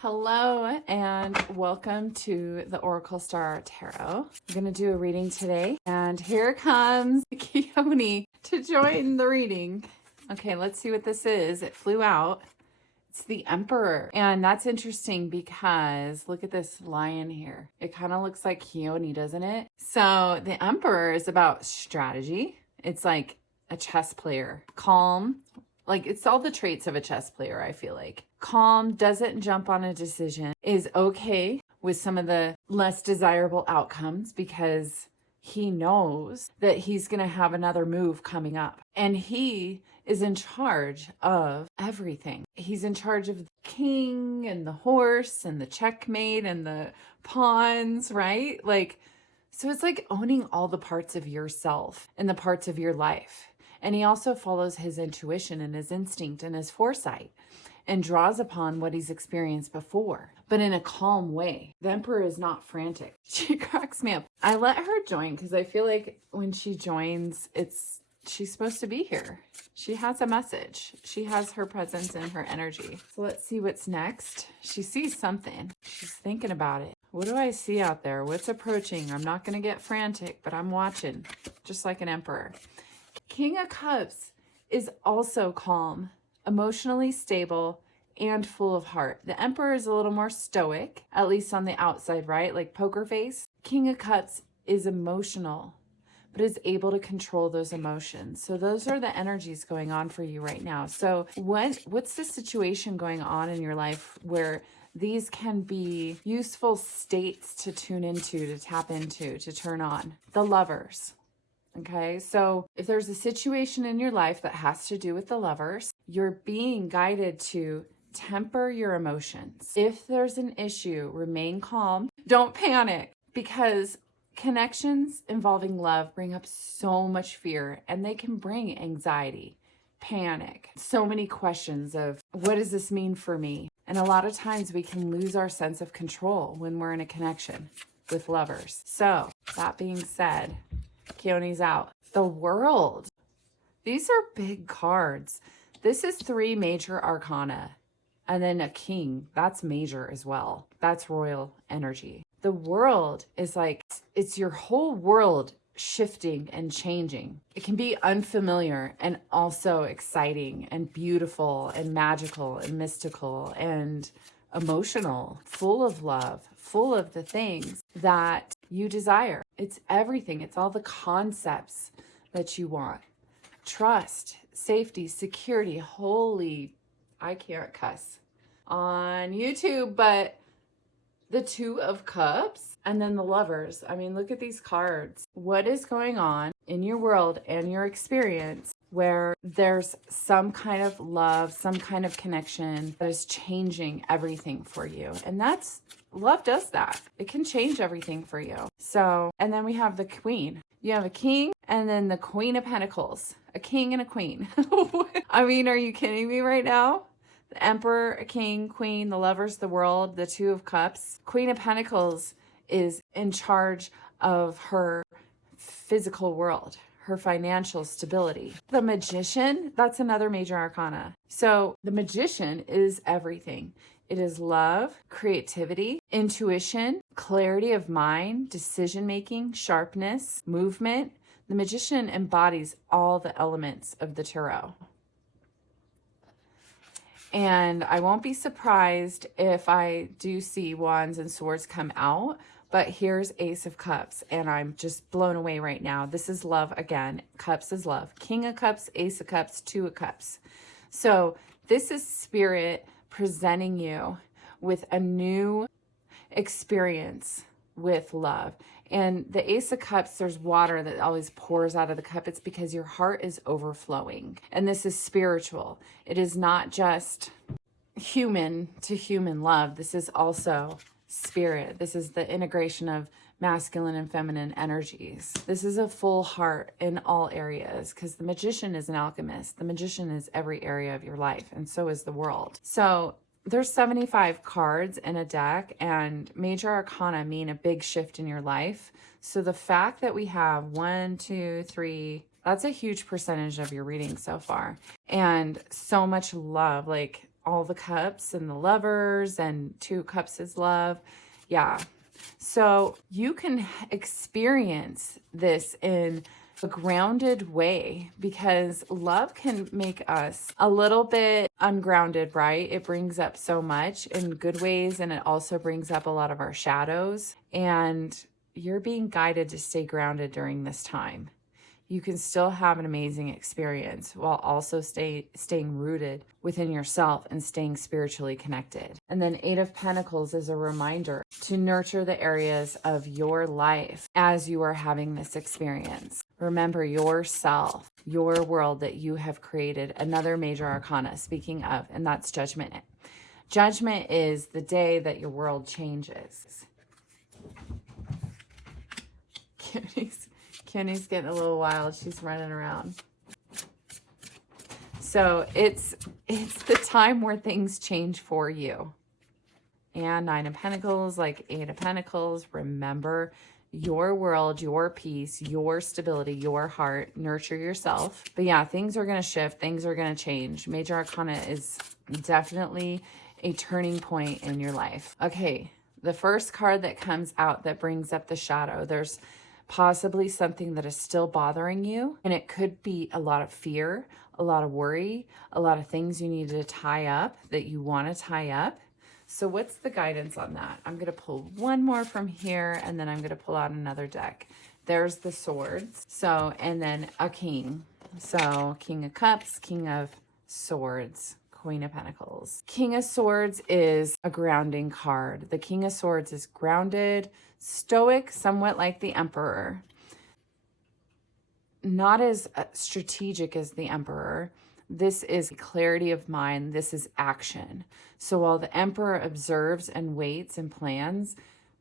Hello and welcome to the Oracle Star Tarot. I'm going to do a reading today, and here comes Keone to join the reading. Okay, let's see what this is. It flew out. It's the Emperor, and that's interesting because look at this lion here. It kind of looks like Keone, doesn't it? So the Emperor is about strategy. It's like a chess player, calm. Like, it's all the traits of a chess player, I feel like. Calm, doesn't jump on a decision, is okay with some of the less desirable outcomes because he knows that he's going to have another move coming up. And he is in charge of everything. He's in charge of the king and the horse and the checkmate and the pawns, right? Like, so it's like owning all the parts of yourself and the parts of your life. And he also follows his intuition and his instinct and his foresight and draws upon what he's experienced before, but in a calm way. The Emperor is not frantic. She cracks me up. I let her join because I feel like when she joins, she's supposed to be here. She has a message. She has her presence and her energy. So let's see what's next. She sees something. She's thinking about it. What do I see out there? What's approaching? I'm not going to get frantic, but I'm watching, just like an emperor. King of Cups is also calm, emotionally stable, and full of heart. The Emperor is a little more stoic, at least on the outside, right? Like poker face. King of Cups is emotional, but is able to control those emotions. So those are the energies going on for you right now. So what's the situation going on in your life where these can be useful states to tune into, to tap into, to turn on? The Lovers. Okay, so if there's a situation in your life that has to do with the Lovers, you're being guided to temper your emotions. If there's an issue, remain calm. Don't panic, because connections involving love bring up so much fear, and they can bring anxiety, panic, so many questions of what does this mean for me? And a lot of times we can lose our sense of control when we're in a connection with Lovers. So that being said, Keone's out. The World. These are big cards. This is 3 major arcana. And then a king. That's major as well. That's royal energy. The World is like, it's your whole world shifting and changing. It can be unfamiliar and also exciting and beautiful and magical and mystical and emotional, full of love, full of the things that you desire. It's everything. It's all the concepts that you want. Trust, safety, security. Holy, I can't cuss on YouTube, but the 2 of Cups and then the Lovers. I mean, look at these cards. What is going on in your world and your experience where there's some kind of love, some kind of connection that is changing everything for you? And love does that. It can change everything for you. So, and then we have the Queen. You have a king and then the Queen of Pentacles. A king and a queen. I mean, are you kidding me right now? The Emperor, a king, queen, the Lovers, the World, the 2 of Cups. Queen of Pentacles is in charge of her physical world, her financial stability. The Magician, that's another major arcana. So the Magician is everything. It is love, creativity, intuition, clarity of mind, decision-making, sharpness, movement. The Magician embodies all the elements of the tarot. And I won't be surprised if I do see Wands and Swords come out, but here's Ace of Cups, and I'm just blown away right now. This is love again. Cups is love. King of Cups, Ace of Cups, 2 of Cups. So this is Spirit presenting you with a new experience with love. And the Ace of Cups, there's water that always pours out of the cup. It's because your heart is overflowing. And this is spiritual. It is not just human to human love. This is also spirit. This is the integration of masculine and feminine energies. This is a full heart in all areas, because the Magician is an alchemist. The Magician is every area of your life, and so is the World. So there's 75 cards in a deck, and major arcana mean a big shift in your life. So the fact that we have 1, 2, 3, that's a huge percentage of your reading so far. And so much love, like all the cups and the lovers, and 2 cups is love. Yeah. So you can experience this in a grounded way, because love can make us a little bit ungrounded, right? It brings up so much in good ways, and it also brings up a lot of our shadows. And you're being guided to stay grounded during this time. You can still have an amazing experience while also staying rooted within yourself and staying spiritually connected. And then 8 of Pentacles is a reminder to nurture the areas of your life as you are having this experience. Remember yourself, your world that you have created. Another major arcana, speaking of, and that's Judgment. Judgment is the day that your world changes. Kenny's getting a little wild. She's running around. So it's the time where things change for you. And 9 of Pentacles, like 8 of Pentacles, remember your world, your peace, your stability, your heart, nurture yourself. But yeah, things are going to shift. Things are going to change. Major Arcana is definitely a turning point in your life. Okay, the first card that comes out that brings up the shadow, there's possibly something that is still bothering you, and it could be a lot of fear, a lot of worry, a lot of things you need to tie up that you want to tie up. So what's the guidance on that? I'm going to pull one more from here, and then I'm going to pull out another deck. There's the swords. So, and then a king. So King of Cups, King of Swords, Queen of Pentacles. King of Swords is a grounding card. The King of Swords is grounded, stoic, somewhat like the Emperor. Not as strategic as the Emperor. This is clarity of mind. This is action. So while the Emperor observes and waits and plans,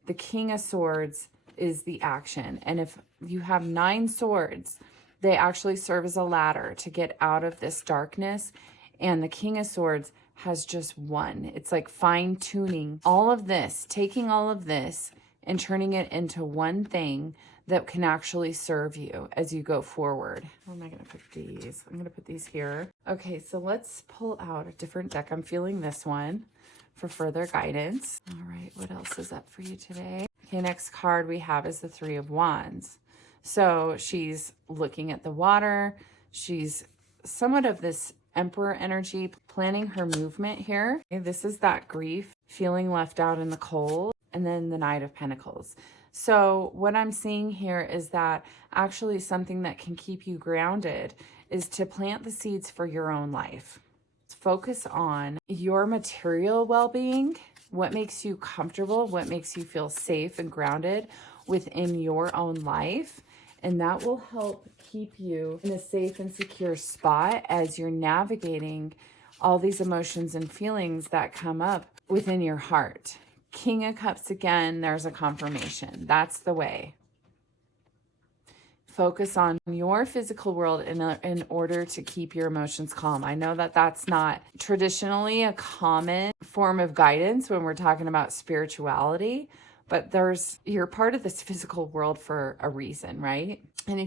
the King of Swords is the action. And if you have 9 swords, they actually serve as a ladder to get out of this darkness. And the King of Swords has just 1. It's like fine-tuning all of this, taking all of this and turning it into one thing that can actually serve you as you go forward. Where am I going to put these? I'm going to put these here. Okay, so let's pull out a different deck. I'm feeling this one for further guidance. All right, what else is up for you today? Okay, next card we have is the 3 of Wands. So she's looking at the water. She's somewhat of this Emperor energy, planning her movement here. Okay, this is that grief, feeling left out in the cold, and then the Knight of Pentacles. So what I'm seeing here is that actually something that can keep you grounded is to plant the seeds for your own life. Focus on your material well-being, what makes you comfortable, what makes you feel safe and grounded within your own life. And that will help keep you in a safe and secure spot as you're navigating all these emotions and feelings that come up within your heart. King of Cups again, there's a confirmation. That's the way. Focus on your physical world in order to keep your emotions calm. I know that that's not traditionally a common form of guidance when we're talking about spirituality, but you're part of this physical world for a reason, right? And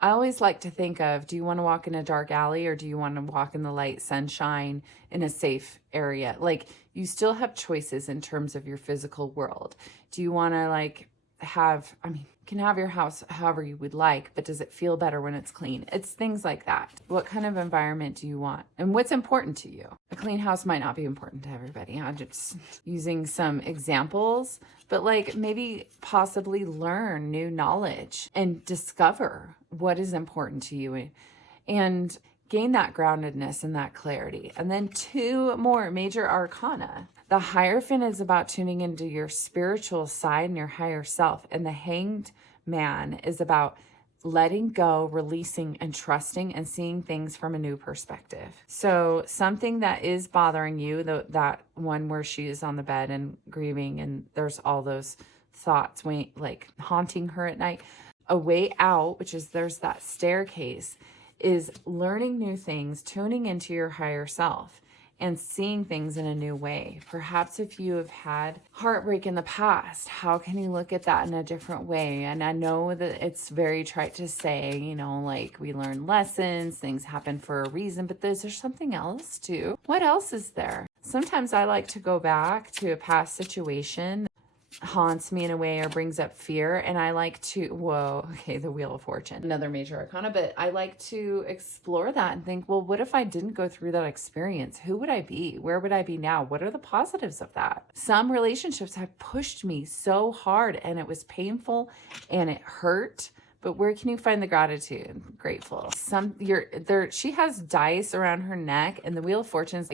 I always like to think of, do you want to walk in a dark alley or do you want to walk in the light sunshine in a safe area? Like, you still have choices in terms of your physical world. Do you want to you can have your house however you would like, but does it feel better when it's clean? It's things like that. What kind of environment do you want? And what's important to you? A clean house might not be important to everybody. I'm just using some examples, but maybe possibly learn new knowledge and discover what is important to you and gain that groundedness and that clarity. And then 2 more major arcana. The Hierophant is about tuning into your spiritual side and your higher self. And the Hanged Man is about letting go, releasing, and trusting and seeing things from a new perspective. So something that is bothering you, that one where she is on the bed and grieving and there's all those thoughts haunting her at night, a way out, which is there's that staircase, is learning new things, tuning into your higher self and seeing things in a new way. Perhaps if you have had heartbreak in the past, how can you look at that in a different way? And I know that it's very trite to say, we learn lessons, things happen for a reason, but is there something else too? What else is there? Sometimes I like to go back to a past situation, haunts me in a way or brings up fear, and I like to, the Wheel of Fortune, another major arcana, but I like to explore that and think, well, what if I didn't go through that experience? Who would I be? Where would I be now? What are the positives of that? Some relationships have pushed me so hard and it was painful and it hurt. But where can you find the gratitude? Grateful. She has dice around her neck, and the Wheel of Fortune is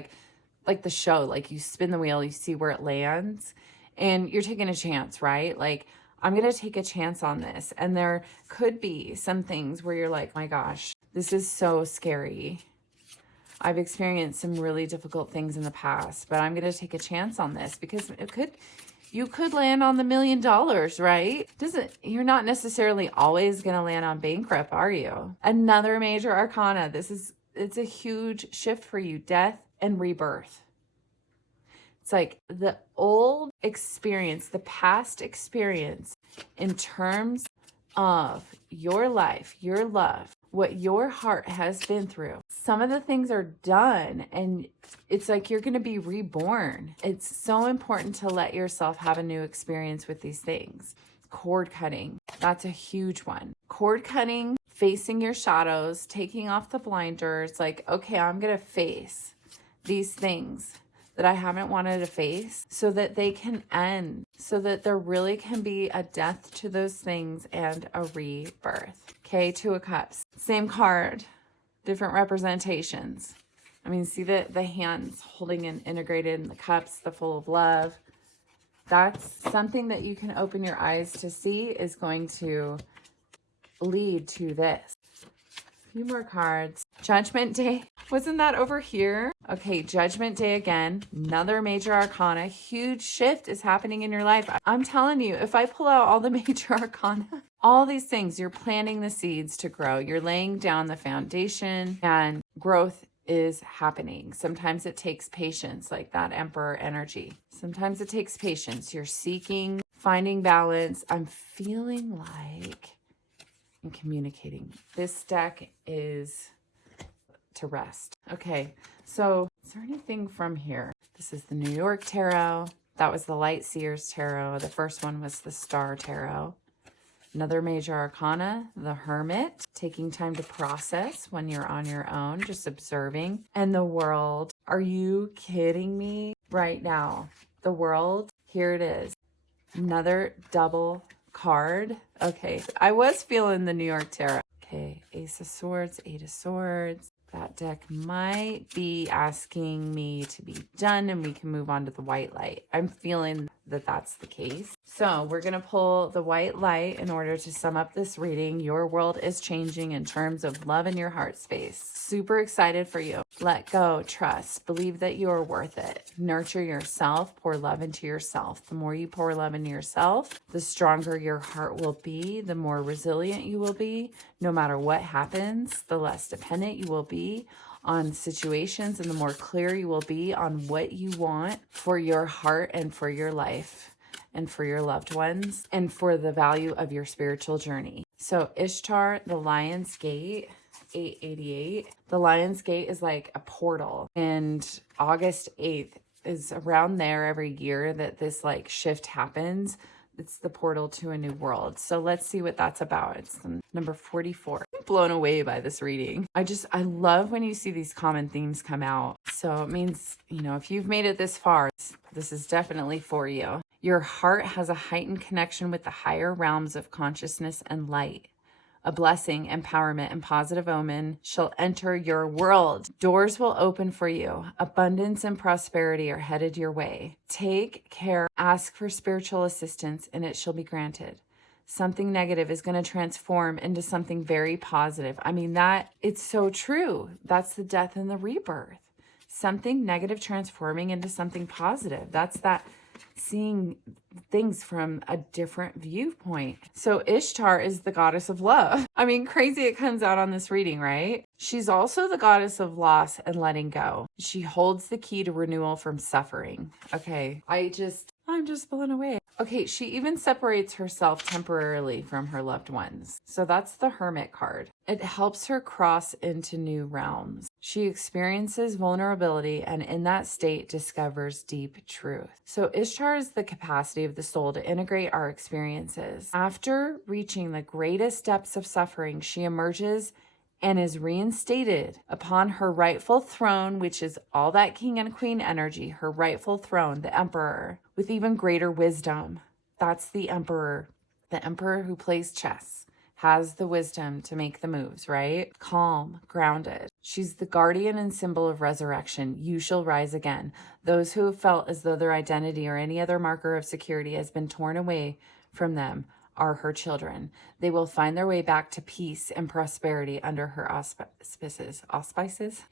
like the show. Like you spin the wheel, you see where it lands, and you're taking a chance, right? Like, I'm going to take a chance on this. And there could be some things where you're like, my gosh, this is so scary. I've experienced some really difficult things in the past, but I'm going to take a chance on this because you could land on the $1 million, right? You're not necessarily always going to land on bankrupt, are you? Another major arcana. It's a huge shift for you, death and rebirth. It's like the old experience, the past experience in terms of your life, your love, what your heart has been through. Some of the things are done and it's like you're going to be reborn. It's so important to let yourself have a new experience with these things. Cord cutting, that's a huge one. Cord cutting, facing your shadows, taking off the blinders, like, okay, I'm going to face these things that I haven't wanted to face so that they can end, so that there really can be a death to those things and a rebirth. Okay, Two of Cups. Same card, different representations. I mean, see the hands holding and integrated in the cups, the full of love. That's something that you can open your eyes to see is going to lead to this. A few more cards. Judgment Day. Wasn't that over here? Okay, Judgment Day again. Another major arcana. Huge shift is happening in your life. I'm telling you, if I pull out all the major arcana, all these things, you're planting the seeds to grow. You're laying down the foundation and growth is happening. Sometimes it takes patience, like that Emperor energy. Sometimes it takes patience. You're seeking, finding balance. I'm feeling like I'm communicating. This deck is to rest. Okay, so is there anything from here? This is the New York Tarot. That was the Light Seers Tarot. The first one was the Star Tarot. Another major arcana, the Hermit, taking time to process when you're on your own, just observing. And the World. Are you kidding me right now? The World, here it is. Another double card. Okay, I was feeling the New York Tarot. Okay, Ace of Swords, Eight of Swords. That deck might be asking me to be done and we can move on to the White Light. I'm feeling that that's the case. So we're going to pull the White Light in order to sum up this reading. Your world is changing in terms of love in your heart space. Super excited for you. Let go, trust, believe that you are worth it. Nurture yourself, pour love into yourself. The more you pour love into yourself, the stronger your heart will be, the more resilient you will be. No matter what happens, the less dependent you will be on situations and the more clear you will be on what you want for your heart and for your life and for your loved ones and for the value of your spiritual journey. So Ishtar, the Lion's Gate, 888. The Lion's Gate is like a portal, and August 8th is around there every year that this like shift happens. It's the portal to a new world. So let's see what that's about. It's number 44. I'm blown away by this reading. I love when you see these common themes come out. So it means, if you've made it this far, this is definitely for you. Your heart has a heightened connection with the higher realms of consciousness and light. A blessing, empowerment, and positive omen shall enter your world. Doors will open for you. Abundance and prosperity are headed your way. Take care. Ask for spiritual assistance, and it shall be granted. Something negative is going to transform into something very positive. I mean, it's so true. That's the death and the rebirth. Something negative transforming into something positive. That's that seeing things from a different viewpoint. So Ishtar is the goddess of love. I mean, crazy it comes out on this reading, right? She's also the goddess of loss and letting go. She holds the key to renewal from suffering. Okay, I'm just blown away. Okay, she even separates herself temporarily from her loved ones. So that's the Hermit card. It helps her cross into new realms. She experiences vulnerability and in that state discovers deep truth. So Ishtar is the capacity of the soul to integrate our experiences. After reaching the greatest depths of suffering, she emerges and is reinstated upon her rightful throne, which is all that king and queen energy, her rightful throne, the emperor, with even greater wisdom. That's the emperor who plays chess, has the wisdom to make the moves, right? Calm, grounded. She's the guardian and symbol of resurrection. You shall rise again. Those who have felt as though their identity or any other marker of security has been torn away from them are her children. They will find their way back to peace and prosperity under her auspices.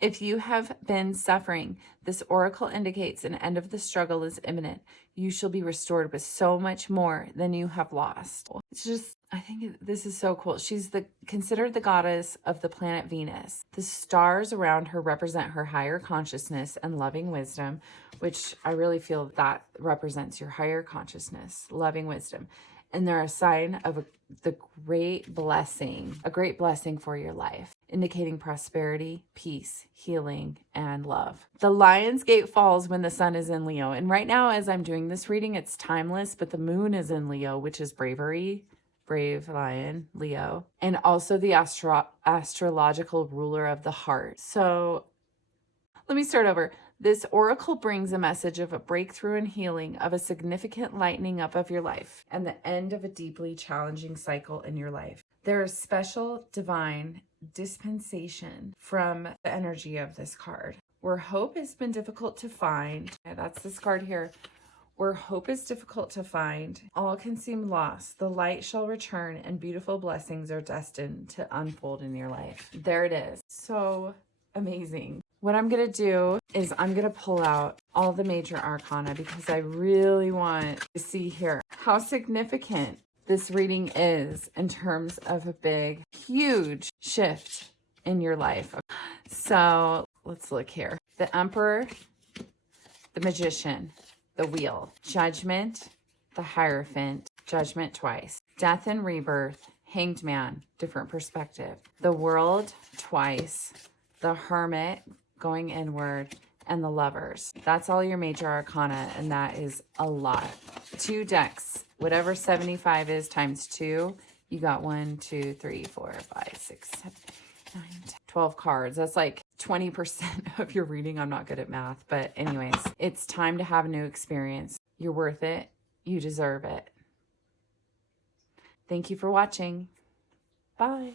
If you have been suffering, this oracle indicates an end of the struggle is imminent. You shall be restored with so much more than you have lost. It's just, I think this is so cool. She's considered the goddess of the planet Venus. The stars around her represent her higher consciousness and loving wisdom, which I really feel that represents your higher consciousness, loving wisdom. And they're a sign of the great blessing, a great blessing for your life, indicating prosperity, peace, healing, and love. The Lion's Gate falls when the sun is in Leo. And right now, as I'm doing this reading, it's timeless, but the moon is in Leo, which is bravery, brave lion, Leo, and also the astrological ruler of the heart. So let me start over. This oracle brings a message of a breakthrough and healing, of a significant lightening up of your life, and the end of a deeply challenging cycle in your life. There is special divine dispensation from the energy of this card. Where hope has been difficult to find, that's this card here. Where hope is difficult to find, all can seem lost. The light shall return, and beautiful blessings are destined to unfold in your life. There it is. So amazing. What I'm going to do is I'm going to pull out all the major arcana because I really want to see here how significant this reading is in terms of a big, huge shift in your life. So let's look here. The Emperor, the Magician, the Wheel, Judgment, the Hierophant, Judgment twice, Death and Rebirth, Hanged Man, different perspective, the World twice, the Hermit, going inward, and the Lovers. That's all your major arcana, and that is a lot. 2 decks, whatever 75 is times 2, you got 1, 2, 3, 4, 5, 6, 7, 9, 10, 12 cards. That's like 20% of your reading. I'm not good at math, but anyways, it's time to have a new experience. You're worth it. You deserve it. Thank you for watching. Bye.